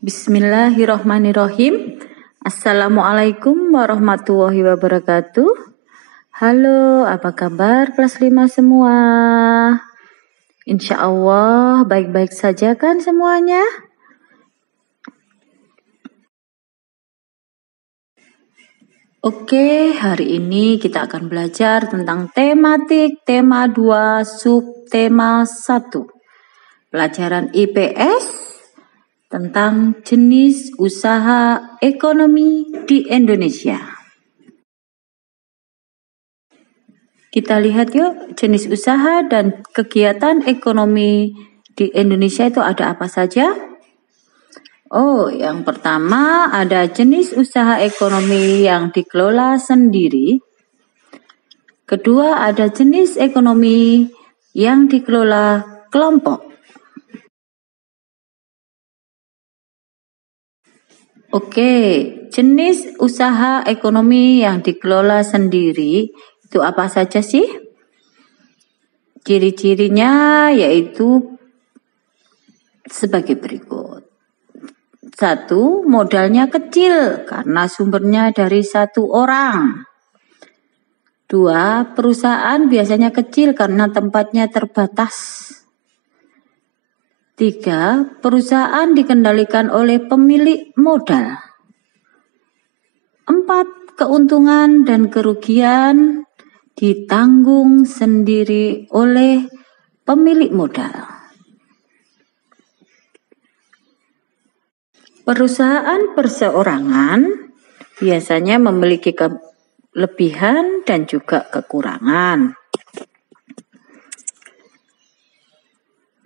Bismillahirrahmanirrahim. Assalamualaikum warahmatullahi wabarakatuh. Halo, apa kabar kelas 5 semua? Insya Allah baik-baik saja kan semuanya? Oke, hari ini kita akan belajar tentang tematik tema 2 subtema 1. Pelajaran IPS tentang jenis usaha ekonomi di Indonesia. Kita lihat yuk jenis usaha dan kegiatan ekonomi di Indonesia itu ada apa saja? Oh, yang pertama ada jenis usaha ekonomi yang dikelola sendiri. Kedua ada jenis ekonomi yang dikelola kelompok. Oke, jenis usaha ekonomi yang dikelola sendiri itu apa saja sih? Ciri-cirinya yaitu sebagai berikut. 1. Modalnya kecil karena sumbernya dari 1 orang. 2. Perusahaan biasanya kecil karena tempatnya terbatas. 3. Perusahaan dikendalikan oleh pemilik modal. 4. Keuntungan dan kerugian ditanggung sendiri oleh pemilik modal. Perusahaan perseorangan biasanya memiliki kelebihan dan juga kekurangan.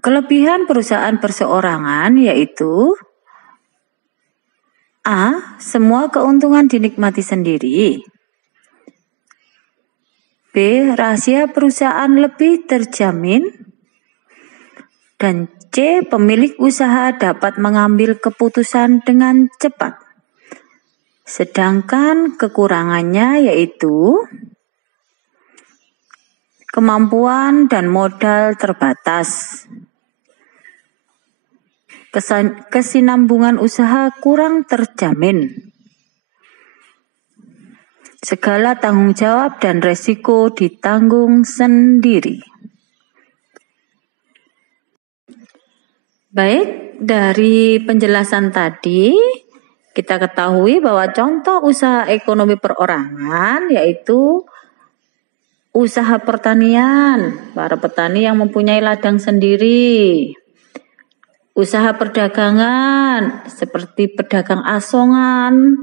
Kelebihan perusahaan perseorangan yaitu A. Semua keuntungan dinikmati sendiri. B. Rahasia perusahaan lebih terjamin. Dan C. Pemilik usaha dapat mengambil keputusan dengan cepat. Sedangkan kekurangannya yaitu kemampuan dan modal terbatas. Kesinambungan usaha kurang terjamin. Segala tanggung jawab dan resiko ditanggung sendiri. Baik, dari penjelasan tadi kita ketahui bahwa contoh usaha ekonomi perorangan yaitu usaha pertanian, para petani yang mempunyai ladang sendiri. Usaha perdagangan seperti pedagang asongan,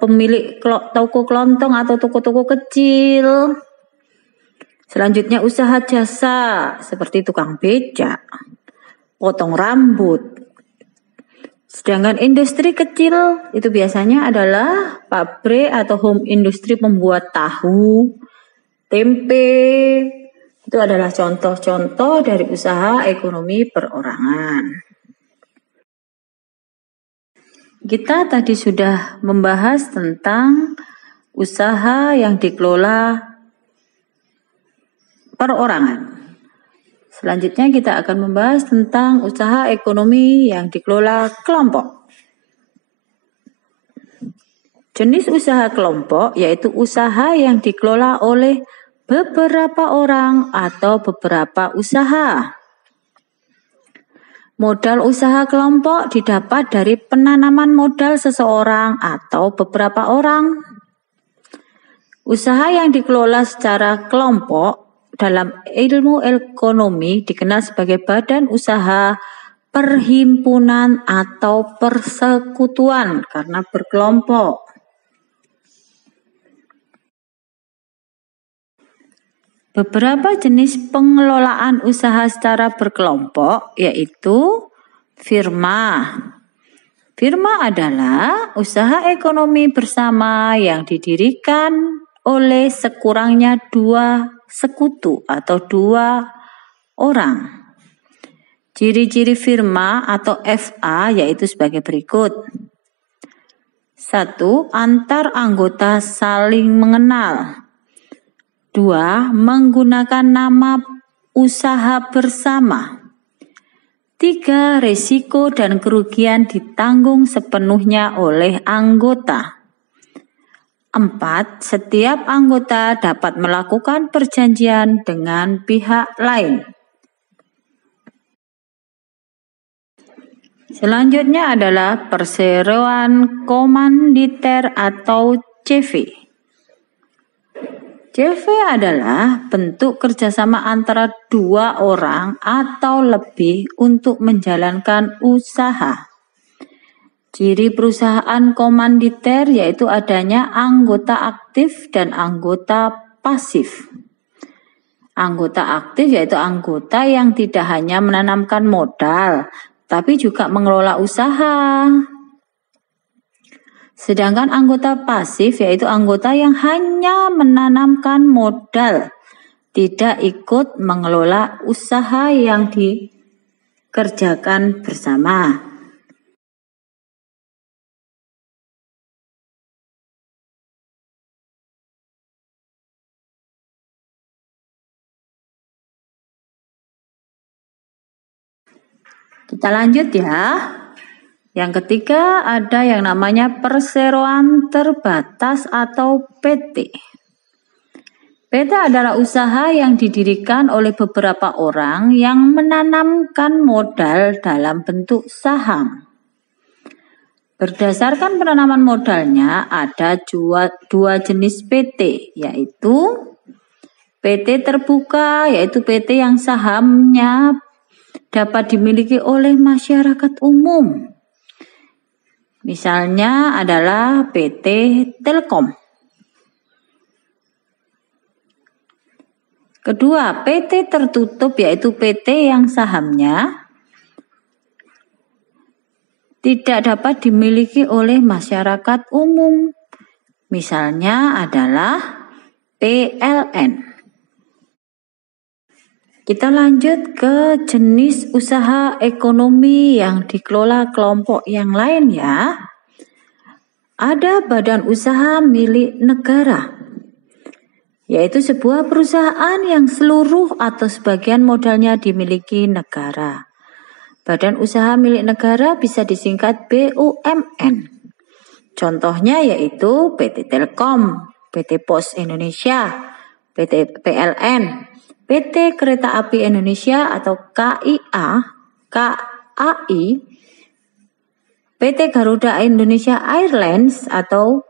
pemilik toko kelontong atau toko-toko kecil. Selanjutnya usaha jasa seperti tukang becak, potong rambut. Sedangkan industri kecil itu biasanya adalah pabrik atau home industri pembuat tahu, tempe. Itu adalah contoh-contoh dari usaha ekonomi perorangan. Kita tadi sudah membahas tentang usaha yang dikelola perorangan. Selanjutnya kita akan membahas tentang usaha ekonomi yang dikelola kelompok. Jenis usaha kelompok yaitu usaha yang dikelola oleh beberapa orang atau beberapa usaha. Modal usaha kelompok didapat dari penanaman modal seseorang atau beberapa orang. Usaha yang dikelola secara kelompok dalam ilmu ekonomi dikenal sebagai badan usaha, perhimpunan atau persekutuan karena berkelompok. Beberapa jenis pengelolaan usaha secara berkelompok yaitu firma. Firma adalah usaha ekonomi bersama yang didirikan oleh sekurangnya 2 sekutu atau 2 orang. Ciri-ciri firma atau FA yaitu sebagai berikut. 1. Antar anggota saling mengenal. 2. Menggunakan nama usaha bersama. 3. Risiko dan kerugian ditanggung sepenuhnya oleh anggota. 4. Setiap anggota dapat melakukan perjanjian dengan pihak lain. Selanjutnya adalah perseroan komanditer atau CV. CV adalah bentuk kerjasama antara dua orang atau lebih untuk menjalankan usaha. Ciri perusahaan komanditer yaitu adanya anggota aktif dan anggota pasif. Anggota aktif yaitu anggota yang tidak hanya menanamkan modal, tapi juga mengelola usaha. Sedangkan anggota pasif yaitu anggota yang hanya menanamkan modal, tidak ikut mengelola usaha yang dikerjakan bersama. Kita lanjut ya. Yang ketiga ada yang namanya perseroan terbatas atau PT. PT adalah usaha yang didirikan oleh beberapa orang yang menanamkan modal dalam bentuk saham. Berdasarkan penanaman modalnya ada dua jenis PT, yaitu PT terbuka, yaitu PT yang sahamnya dapat dimiliki oleh masyarakat umum. Misalnya adalah PT Telkom. Kedua, PT tertutup yaitu PT yang sahamnya tidak dapat dimiliki oleh masyarakat umum. Misalnya adalah PLN. Kita lanjut ke jenis usaha ekonomi yang dikelola kelompok yang lain ya. Ada badan usaha milik negara, yaitu sebuah perusahaan yang seluruh atau sebagian modalnya dimiliki negara. Badan usaha milik negara bisa disingkat BUMN. Contohnya yaitu PT Telkom, PT Pos Indonesia, PT PLN, PT Kereta Api Indonesia atau KAI, PT Garuda Indonesia Airlines atau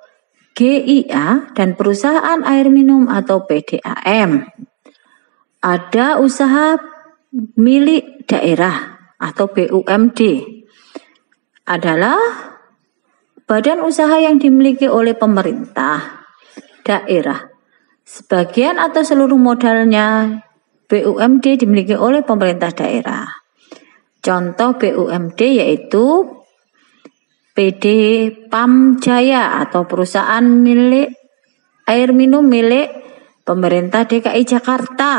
GIA, dan perusahaan air minum atau PDAM. Ada usaha milik daerah atau BUMD. Adalah badan usaha yang dimiliki oleh pemerintah daerah. Sebagian atau seluruh modalnya BUMD dimiliki oleh pemerintah daerah. Contoh BUMD yaitu PD Pam Jaya atau perusahaan milik air minum milik pemerintah DKI Jakarta.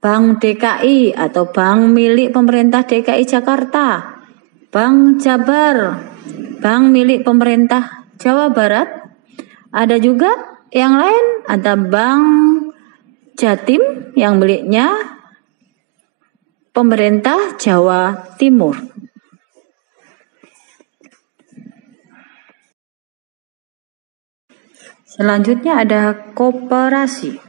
Bank DKI atau bank milik pemerintah DKI Jakarta. Bank Jabar, bank milik pemerintah Jawa Barat. Ada juga yang lain, ada Bank Jatim yang miliknya pemerintah Jawa Timur. Selanjutnya ada koperasi.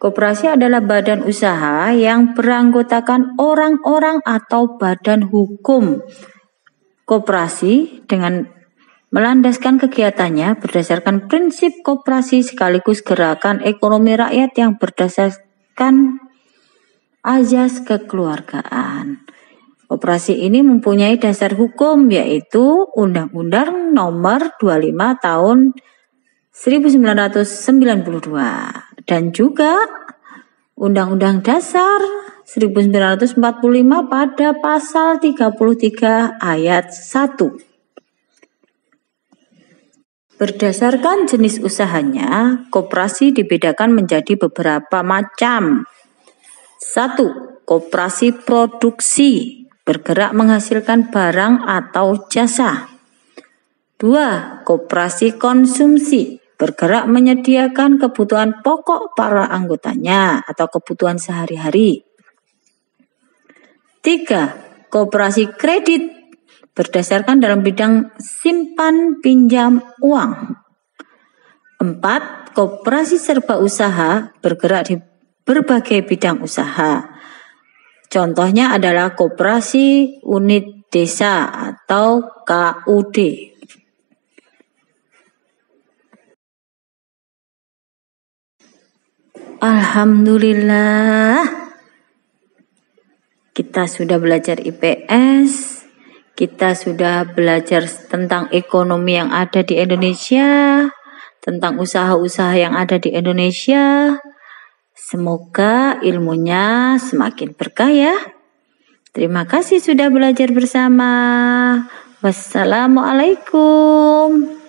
Koperasi adalah badan usaha yang beranggotakan orang-orang atau badan hukum. Koperasi dengan melandaskan kegiatannya berdasarkan prinsip koperasi sekaligus gerakan ekonomi rakyat yang berdasarkan azas kekeluargaan. Koperasi ini mempunyai dasar hukum yaitu Undang-Undang Nomor 25 Tahun 1992 dan juga Undang-Undang Dasar 1945 pada pasal 33 ayat 1. Berdasarkan jenis usahanya, koperasi dibedakan menjadi beberapa macam. 1. Koperasi produksi, bergerak menghasilkan barang atau jasa. 2. Koperasi konsumsi, bergerak menyediakan kebutuhan pokok para anggotanya atau kebutuhan sehari-hari. 3. koperasi kredit berdasarkan dalam bidang simpan pinjam uang. 4. Koperasi serba usaha bergerak di berbagai bidang usaha. Contohnya adalah koperasi unit desa atau KUD. Alhamdulillah, kita sudah belajar IPS, kita sudah belajar tentang ekonomi yang ada di Indonesia, tentang usaha-usaha yang ada di Indonesia. Semoga ilmunya semakin berkah ya. Terima kasih sudah belajar bersama. Wassalamualaikum.